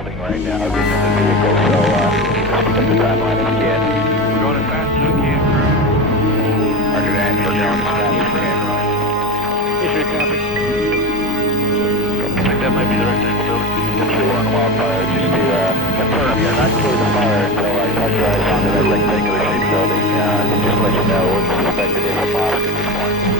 building right now, getting in the vehicle, so speed up the timeline if you can. We're going as fast as we can, crew. Roger that, you're going as fast as you can. Yes, sir, copy. I think that might be the rectangle building. Sure, we're on Wildfire, just to confirm, you're not clear to fire until I touch eyes onto that rectangular shaped building. Just to let you know, we suspect it is a mosque at this point.